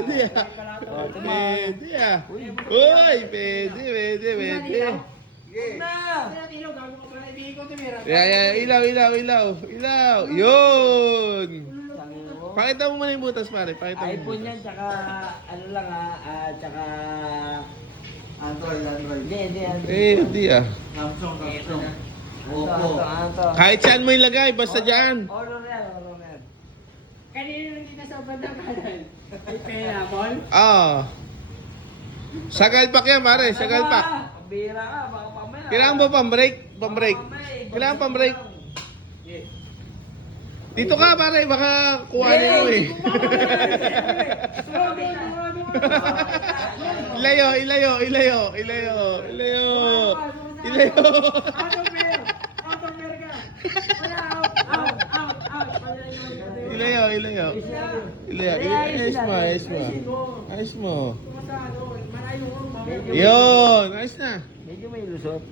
Pwede ah. Pwede ah. Uy, pwede. Ilaw. Yun. Pakita mo muna yung butas, pare. Pakita mo. iPhone yan, tsaka ano lang tsaka Android. Hindi ah. Samsung. Ito. Kahit saan mo ilagay, basta dyan. Honor yan. Kanina lang kita sa bandang kanan. Ay, pera, Paul. Sagalpak yan, pare. Sagalpak. Bira ka, baka pamaya. Kailangan mo pang-break? Kailangan pang-break? Dito ka, pare. Baka kuhanin mo eh. Ilayo. Ayos mo. Yun, ayos na. Medyo may lusot.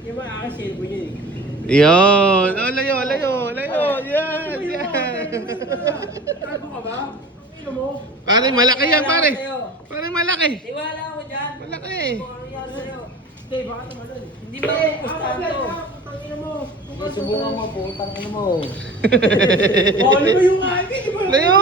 Di ba, aking cellphone yun eh. Yun. Layo. Yan. Tago ka ba? Ino mo? Pare, malaki yan, pare. Pare, malaki. Tiwala ako dyan. Malaki. Kung ano yan sa'yo. Hindi, baka tumalun. Hindi ba pupustahan to? Putang mo. Subukan mo, putang ina mo. Paul mo yung akin, di ba? Layo.